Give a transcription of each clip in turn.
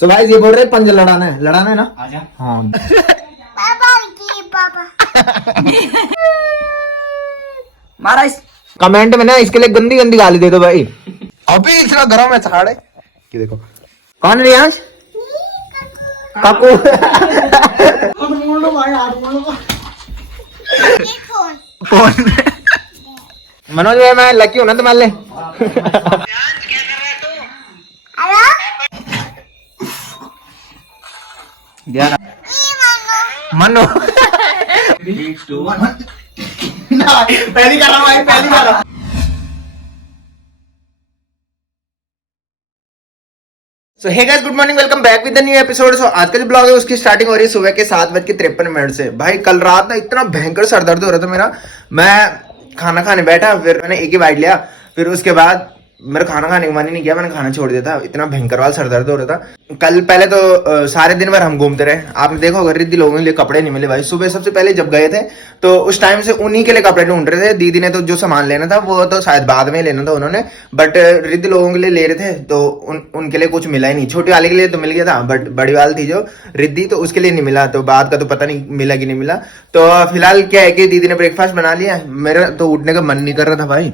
सो भाई ये बोल रहे पंजा लड़ाना है ना? आजा। हाँ मारा इस कमेंट में ना इसके लिए गंदी गंदी गाली दे दो भाई। अभी इतना गरम है छाड़े। ये देखो कौन रियांश? काकू। फोन मनोज भाई मैं लकी हूं ना तुम्हारे लिए। मनो पहली कर रहा हूँ भाई, पहली कर रहा हूँ। So hey guys, good morning, welcome back with the new episode. So आज का जो ब्लॉग है उसकी स्टार्टिंग हो रही है सुबह के 7:53 से। भाई कल रात ना इतना भयंकर सर दर्द हो रहा था मेरा। मैं खाना खाने बैठा, फिर मैंने एक ही बाइट लिया, फिर उसके बाद मेरा खाना खाने का मन ही नहीं किया, मैंने खाना छोड़ दिया था। इतना भयंकर वाला सर दर्द हो रहा था कल। पहले तो सारे दिन भर हम घूमते रहे। आपने देखा होगा रिद्धि लोगों के लिए कपड़े नहीं मिले भाई। सुबह सबसे पहले जब गए थे तो उस टाइम से उन्हीं के लिए कपड़े ढूंढ रहे थे। दीदी ने तो जो सामान लेना था वो तो शायद बाद में लेना था उन्होंने, बट रिद्धि लोगों के लिए ले रहे थे तो उनके लिए कुछ मिला ही नहीं। छोटी वाले के लिए तो मिल गया था, बट बड़ी वाली थी जो रिद्धि, तो उसके लिए नहीं मिला। तो बाद का तो पता नहीं मिला कि नहीं मिला। तो फिलहाल क्या है कि दीदी ने ब्रेकफास्ट बना लिया। मेरा तो उठने का मन नहीं कर रहा था भाई,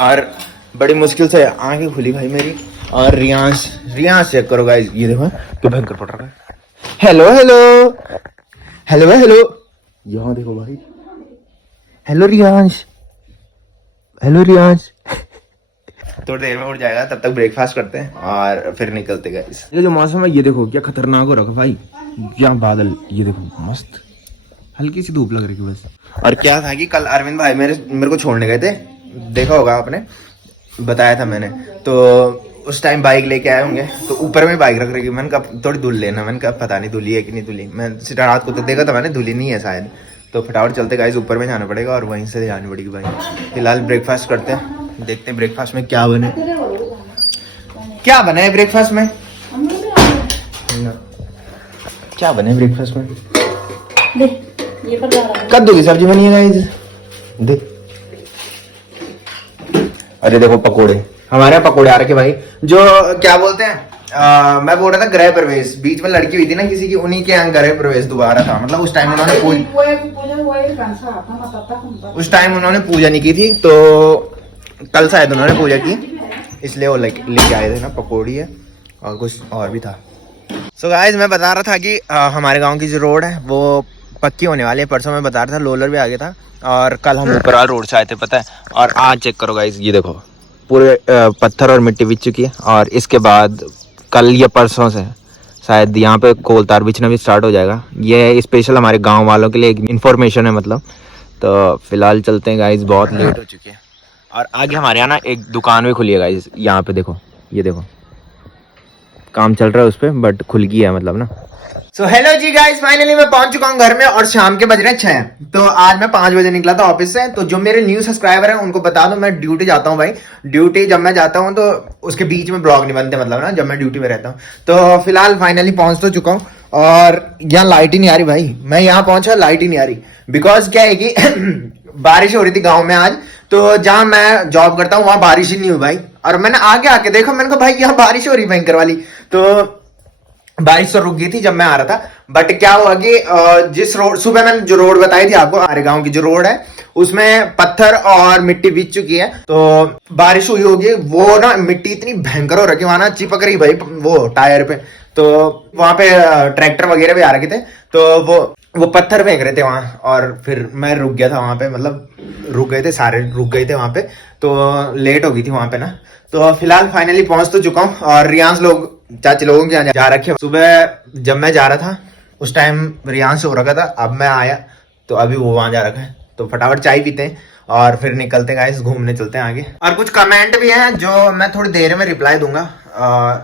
और बड़ी मुश्किल से आंखें खुली भाई मेरी। और रियांश चेक करो गाइस, ये देखो तो भयंकर पड़ रहा है। हेलो हेलो हेलो हेलो, यहाँ देखो भाई। Hello Riyansh, hello Riyansh. थोड़ी देर में उठ जाएगा, तब तक ब्रेकफास्ट करते हैं और फिर निकलते गाइस। ये जो मौसम है ये देखो क्या खतरनाक हो रखा भाई। क्या बादल, ये देखो मस्त, हल्की सी धूप लग रही है बस। और क्या था कि कल अरविंद भाई मेरे को छोड़ने गए थे, देखा होगा आपने, बताया था मैंने। तो उस टाइम बाइक लेके आए होंगे, तो ऊपर में बाइक रख रही। मैंने कहा थोड़ी धुल लेना, मैंने कहा पता नहीं धुली है कि नहीं धुली। मैं रात को तो देखा था मैंने, धुली नहीं है शायद। तो फटाफट चलते गाइस, ऊपर में जाना पड़ेगा और वहीं से जानी पड़ेगी भाई। फिलहाल ब्रेकफास्ट करते हैं, देखते हैं ब्रेकफास्ट में क्या बने। क्या बना है ब्रेकफास्ट में? क्या बने ब्रेकफास्ट में? कद्दू की सब्जी बनी है गाइस, देख। अरे देखो पकोड़े, हमारे यहाँ पकोड़े आ रखे भाई। जो क्या बोलते हैं, मैं बोल रहा था गृह प्रवेश, बीच में लड़की हुई थी ना किसी की, उन्हीं के यहाँ गृह प्रवेश दोबारा था। मतलब उस टाइम उन्होंने पूजा नहीं की थी, तो कल शायद उन्होंने पूजा की, इसलिए वो लेके आए थे ना पकौड़ी है और कुछ और भी था। सो गाइस मैं बता रहा था कि हमारे गाँव की जो रोड है वो पक्की होने वाली है। परसों मैं बता रहा था, रोलर भी आ गया था, और कल हम ऊपर रोड से आए थे पता है। और आज चेक करो गाइस, ये देखो पूरे पत्थर और मिट्टी बिछ चुकी है। और इसके बाद कल या परसों से शायद यहाँ पे कोल तार बिछना भी स्टार्ट हो जाएगा। ये स्पेशल हमारे गांव वालों के लिए एक इन्फॉर्मेशन है मतलब। तो फिलहाल चलते हैं गाइस, बहुत लेट हो चुकी है। और आगे हमारे यहाँ ना एक दुकान भी खुली है गाइस, यहाँ पे देखो, ये देखो काम चल रहा है उस पर, बट खुल गई है मतलब ना। सो हेलो जी गाइस, फाइनली मैं पहुंच चुका हूं घर में और शाम के बज रहे 6। तो आज मैं 5 बजे निकला था ऑफिस से। तो जो मेरे न्यू सब्सक्राइबर हैं उनको बता दूं, मैं ड्यूटी जाता हूं भाई। ड्यूटी जब मैं जाता हूं तो उसके बीच में ब्लॉग नहीं बनते, मतलब ना जब मैं ड्यूटी में रहता हूं। तो फिलहाल फाइनली पहुंच तो चुका हूं, और यहाँ लाइट ही नहीं आ रही भाई। मैं यहाँ पहुंचा, लाइट ही नहीं आ रही। बिकॉज क्या है कि बारिश हो रही थी गाँव में आज, तो जहाँ मैं जॉब करता हूँ वहां बारिश ही नहीं हुई भाई। और मैंने आगे आके देखा, मैंने कहा भाई यहाँ बारिश हो रही भयंकर वाली। तो बारिश तो रुक गई थी जब मैं आ रहा था, बट क्या हुआ कि जिस रोड, सुबह मैंने जो रोड बताई थी आपको, हमारे गांव की जो रोड है उसमें पत्थर और मिट्टी बिछ चुकी है। तो बारिश हुई होगी, वो ना मिट्टी इतनी भयंकर हो रखी, वहां ना चिपक रही भाई वो टायर पे। तो वहां पे ट्रैक्टर वगैरह भी आ रखे थे, तो वो पत्थर फेंक रहे थे वहां। और फिर मैं रुक गया था वहां पे, मतलब रुक गए थे, सारे रुक गए थे वहां पे। तो लेट हो गई थी वहां पे ना। तो फिलहाल फाइनली पहुंच तो चुका हूँ, और रियांश लोग चाची लोगों के यहाँ जा रखे। सुबह जब मैं जा रहा था उस टाइम रियांश हो रखा था, अब मैं आया तो अभी वो वहां जा रखा है। तो फटाफट चाय पीते हैं और फिर निकलते हैं गाइस, घूमने चलते हैं आगे। और कुछ कमेंट भी हैं जो मैं थोड़ी देर में रिप्लाई दूंगा,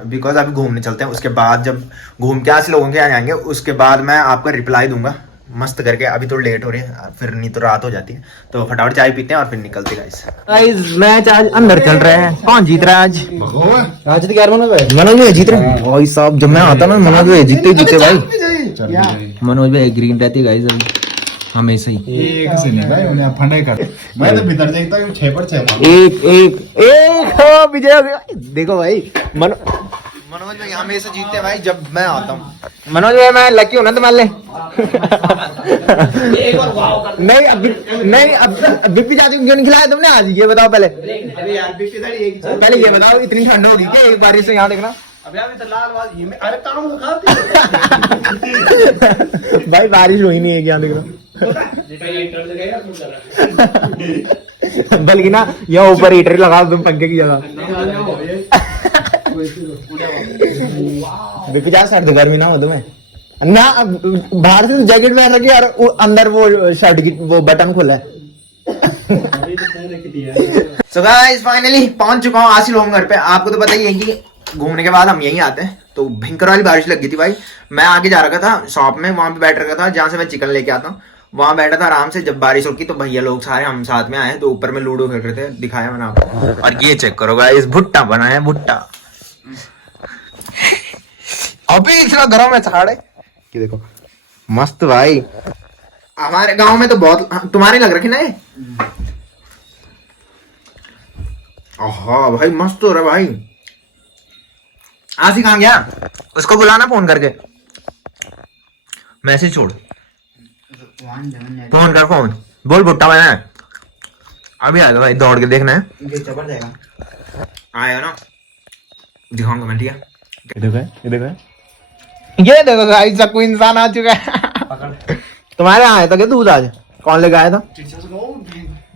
बिकॉज अभी घूमने चलते हैं। उसके बाद जब घूम के आज लोगों के यहाँ जाएंगे, उसके बाद मैं आपका रिप्लाई दूंगा मस्त करके। अभी तो लेट हो रही है, फिर नहीं तो रात हो जाती है। तो फटाफट चाय पीते हैं और फिर निकलते गाइस। मैच आज अंदर चल रहा है, कौन जीत रहा है आज? आज तो यार मनोज भाई जीत रहे हैं भाई साहब। जब मैं आता ना मनोज भाई जीते भाई। मनोज भाई ग्रीन रहती गाइस अभी हमेशा ही। एक से नहीं भाई, मैं फंडे कर, मैं तो भीतर देखता हूं 6 पर 6 एक हो विजय। देखो भाई मनोज भाई हमेशा जीतते हैं भाई जब मैं आता हूँ। मनोज भाई मैं लकी हूँ ना तुम्हारे लिए। नहीं अब बिप्पी चाची को क्यों नहीं खिलाया तुमने आज, ये बताओ पहले। अरे यार पहले ये बताओ इतनी ठंड होगी क्या एक बारिश से यहाँ देखना। अबे तो लाल वाल ये में अरे काम खा भाई बारिश हुई नहीं है यहाँ देखना। बल्कि ना यहाँ ऊपर हीटर लगा तुम पंखे की जगह। बिल्कुल सर्द गर्मी ना हो तुम्हें ना, बाहर से जैकेट पहन रखी और अंदर वो शर्ट की वो बटन खुला है। सो गाइस फाइनली पहुंच चुका हूँ आसिल होम घर पे। आपको तो पता ही है कि घूमने के बाद हम यहीं आते हैं, तो भयंकर वाली बारिश लग गई थी भाई। मैं आगे जा रखा था शॉप में, वहां पे बैठ रखा था जहां से मैं चिकन लेके आता हूँ, वहां बैठा था आराम से। जब बारिश रुकी तो भैया लोग सारे हम साथ में आए, तो ऊपर में लूडो खेल रहे थे, दिखाया मैंने आपको। और ये चेक करो गाइस भुट्टा बना है, भुट्टा। अबे इतना गरम है छाड़े, ये देखो मस्त भाई। हमारे गांव में तो बहुत, तुम्हारे लग रखी ना ये। हाँ भाई मस्त हो रहा है भाई। आसिफ कहाँ गया, उसको बुलाना फोन करके, मैसेज छोड़, फोन कर, फोन बोल भुट्टा बना है। अभी आएगा भाई, दौड़ के देखना है, आएगा ना दिखाऊंगा मैं, ठीक है। ये देखो गाइस सबको इंसान आ चुका है। तुम्हारे यहाँ आया था क्या दूध आज, कौन लेके आया था?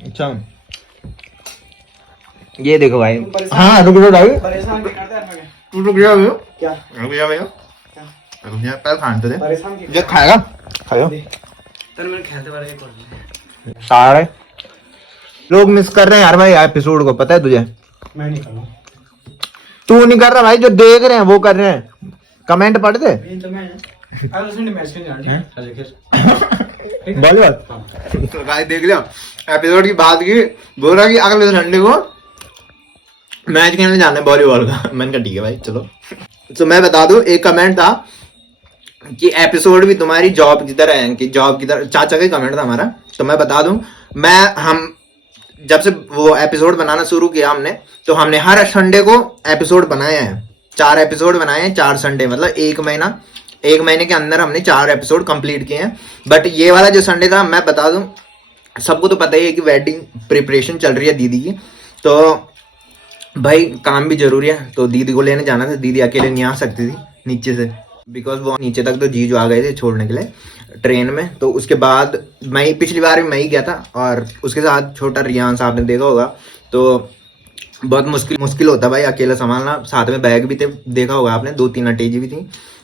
अच्छा ये देखो भाई। हाँ रुक जाओ भाई, तू रुक जाओ भैया, क्या रुक जाओ भैया, रुक जा पहले खाने तो दे। ये खाएगा खाओ सारे लोग मिस कर रहे हैं यार भाई एपिसोड को, पता है तुझे? मैं नहीं कर रहा, तू नहीं कर रहा भाई, जो देख रहे हैं वो कर रहे हैं। कमेंट पढ़ दे वॉलीबॉल। तो गाइस देख लिया एपिसोड की बात की, बोल रहा कि अगले संडे को मैच खेलने जाना है वॉलीबॉल का। मैंने कहा ठीक है भाई चलो। तो मैं बता दूं, एक कमेंट था कि एपिसोड भी तुम्हारी जॉब की तरह है, कि जॉब की तरह, चाचा का कमेंट था हमारा। तो मैं बता दूं, हम जब से वो एपिसोड बनाना शुरू किया हमने, तो हमने हर संडे को एपिसोड बनाए हैं। 4 एपिसोड बनाए हैं, 4 संडे, मतलब एक महीने के अंदर हमने 4 एपिसोड कंप्लीट किए हैं। बट ये वाला जो संडे था, मैं बता दूं सबको तो पता ही है कि वेडिंग प्रिपरेशन चल रही है दीदी की, तो भाई काम भी जरूरी है। तो दीदी को लेने जाना था, दीदी अकेले नहीं आ सकती थी नीचे से, बिकॉज वो नीचे तक तो जीजू आ गए थे छोड़ने के लिए ट्रेन में। तो उसके बाद मैं पिछली बार भी मैं ही गया था, और उसके साथ छोटा रियान साहब ने देखा होगा, तो बहुत मुश्किल होता भाई अकेला संभालना। साथ में बैग भी थे, देखा होगा आपने, 2-3 अटैची भी थी,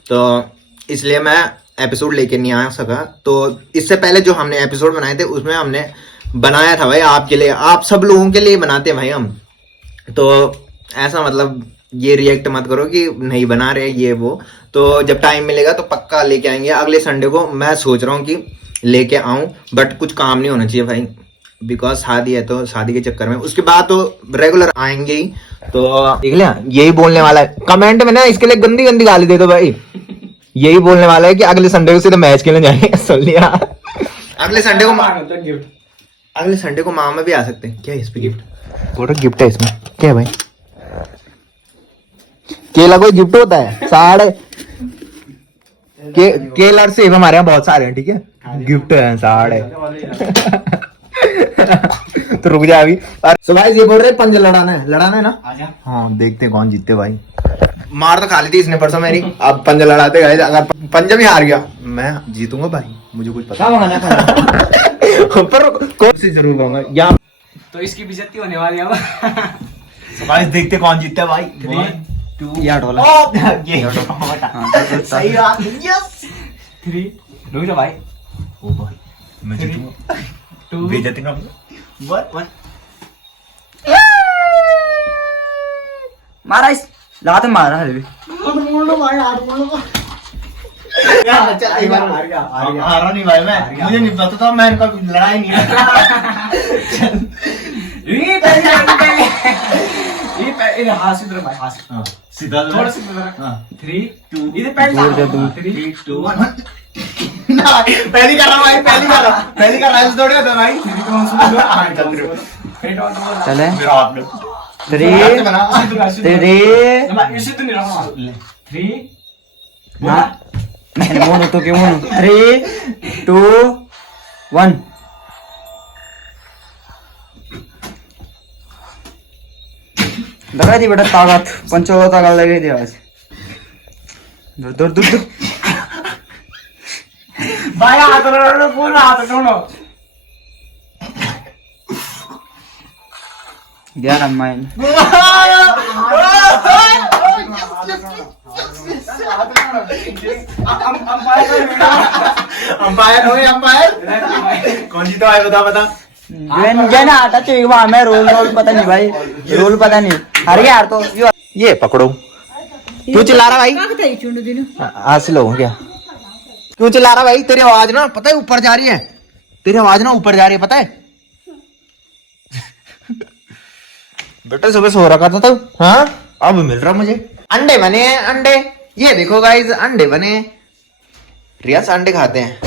तो इसलिए मैं एपिसोड लेके नहीं आ सका। तो इससे पहले जो हमने एपिसोड बनाए थे उसमें हमने बनाया था भाई आपके लिए, आप सब लोगों के लिए बनाते हैं भाई हम। तो ऐसा मतलब ये रिएक्ट मत करो कि नहीं बना रहे ये वो। तो जब टाइम मिलेगा तो पक्का लेके आएंगे। अगले संडे को मैं सोच रहा हूँ कि लेके आऊं, बट कुछ काम नहीं होना चाहिए भाई, बिकॉज शादी है, तो शादी के चक्कर में उसके बाद तो रेगुलर आएंगे ही। तो देख लिया, यही बोलने वाला है कमेंट में ना, इसके लिए गंदी गंदी गाली दे दो भाई। यही बोलने वाला है कि अगले संडे को सीधे मैच खेलने जाएंगे। सुन लिया, अगले संडे को मामा भी आ सकते हैं। क्या है इस पे गिफ्ट? फोटो गिफ्ट है इसमें, क्या है भाई? केला कोई गिफ्ट होता है? साढ़े केला और सेब हमारे यहाँ बहुत सारे हैं, ठीक है, गिफ्ट है साढ़े। तो रुक जा अभी। सो भाई ये बोल रहे पंजा लड़ाना है ना? आजा। हाँ देखते हैं कौन जीतते भाई। मार तो खा ली थी इसने परसों मेरी, अब पंजा लड़ाते गए। अगर पंजा भी हार गया मैं जीतूंगा भाई, मुझे कुछ पता पर कौन सी जरूर होगा यहाँ, तो इसकी बेइज्जती होने वाली है। तो भाई देखते कौन जीतता है भाई। 3 2 या ढोला ये सही बात। यस 3 रुक जा भाई। ओ भाई मैं जीतूंगा, 2 बेइज्जती ना 1 मारा इस लात में मारा है भी। हारा नहीं भाई मैं, मुझे नहीं पता था, मैं इनका लड़ाई नहीं है। ये हाथ सीधा भाई, हाथ सीधा थोड़ा सीधा। 3 2 इधर 3 2 1 पहली कर रहा भाई, पहली कर रहा है थोड़ी होता भाई। चले मेरा हाथ में 3 3 2 1 लगा दी बेटा ताकत पंचो ताकत लगी थी आज दूर दूर दूर दूर भाई हाथ रोड़ो पूरा हाथ रोड़ो ध्यान माइन अंपायर हो अंपायर कौन जीता है बता ना आता चाहिए वहां मैं रोल पता नहीं भाई रोल पता नहीं हार गया यार तो ये पकड़ो। क्यों चिल्ला रहा भाई? हासिल हो गया। क्यों चिल्ला रहा भाई? तेरी आवाज ना पता है ऊपर जा रही है, तेरी आवाज ना ऊपर जा रही है पता है। बेटा सुबह सो रखा था तू, हाँ अब मिल रहा मुझे। अंडे बने हैं अंडे, ये देखो गाइस अंडे बने। रियास अंडे खाते हैं,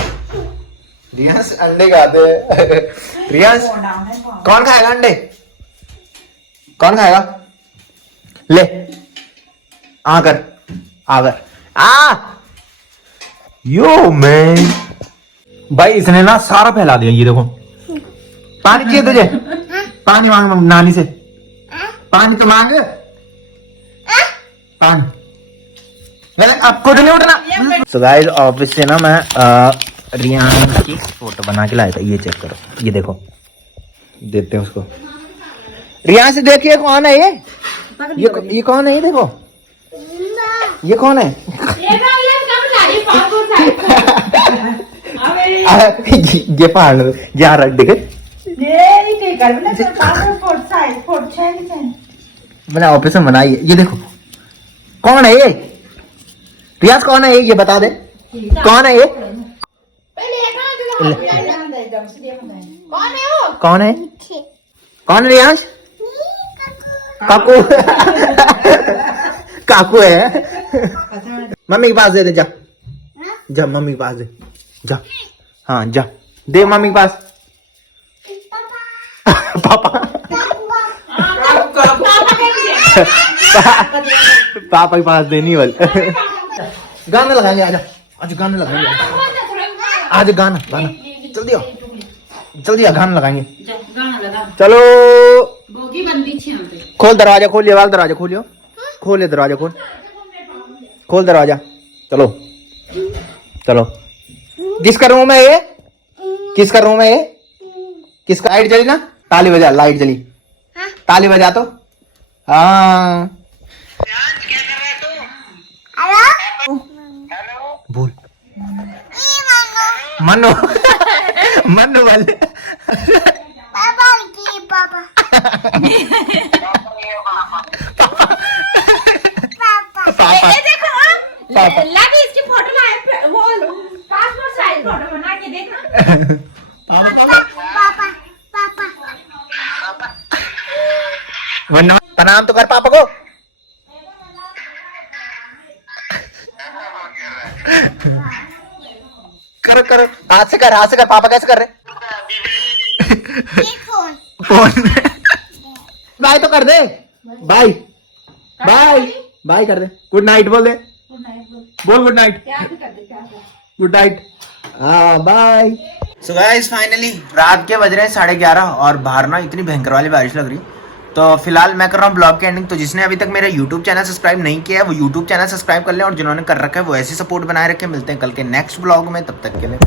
रियास अंडे खाते हैं। रियास कौन खाएगा अंडे? कौन खाएगा? ले आकर आकर यो मैं भाई इसने ना सारा फैला दिया। ये देखो पानी चाहिए तुझे? पानी मांग नानी से, पानी तो मांग पानी। अब खुद नहीं उठना। तो गाइस ऑफिस से ना मैं रियान की फोटो बना के लाया था, ये चेक करो, ये देखो, देते हैं उसको। रियान से देखिए कौन है ये कौन है? ये देखो ये कौन है? ये पहाड़ यहाँ रख देखे मैंने ऑफिस में बनाई है। ये देखो कौन है ये? रियाज कौन है ये बता दे, कौन है ये? कौन है? कौन है रियाज? काकू काकू है। मम्मी के पास दे जा, जा मम्मी के पास दे जा। हाँ जा दे मम्मी के पास। पापा पापा के पास देनी वाल। गाना लगाएंगे, आजा आज गाना लगाएंगे, आज गाना गाना जल्दी आओ जल्दी आओ, गाना लगाएंगे। चलो खोल दरवाजा, खोलिए वाल दरवाजा खोलियो, खोलिए दरवाजा, खोल दरवाजा। चलो चलो। किसका रूम है ये? किसका रूम है ये? किसका? लाइट जली ना, ताली बजा, लाइट जली, ताली बजा तो। हाँ बोल मनु मनु वाले पापा देखो लागी इसकी फोटो लाए वो पासपोर्ट साइज फोटो बना के देखना। वरना प्रणाम तो कर पापा को। कर कर हाथ से कर, हाथ से कर। पापा कैसे कर रहे? फोन बाय तो कर दे, बाय बाय बाय कर दे। गुड नाइट बोल दे, बोल गुड नाइट, गुड नाइट, हाँ बाय। सो गाइस फाइनली रात के बज रहे हैं 11:30 और बाहर ना इतनी भयंकर वाली बारिश लग रही। तो फिलहाल मैं कर रहा हूँ ब्लॉग की एंडिंग। तो जिसने अभी तक मेरा यूट्यूब चैनल सब्सक्राइब नहीं किया है वो यूट्यूब चैनल सब्सक्राइब कर ले, और जिन्होंने कर रखा है वो ऐसे सपोर्ट बनाए रखे। मिलते हैं कल के नेक्स्ट ब्लॉग में, तब तक के लिए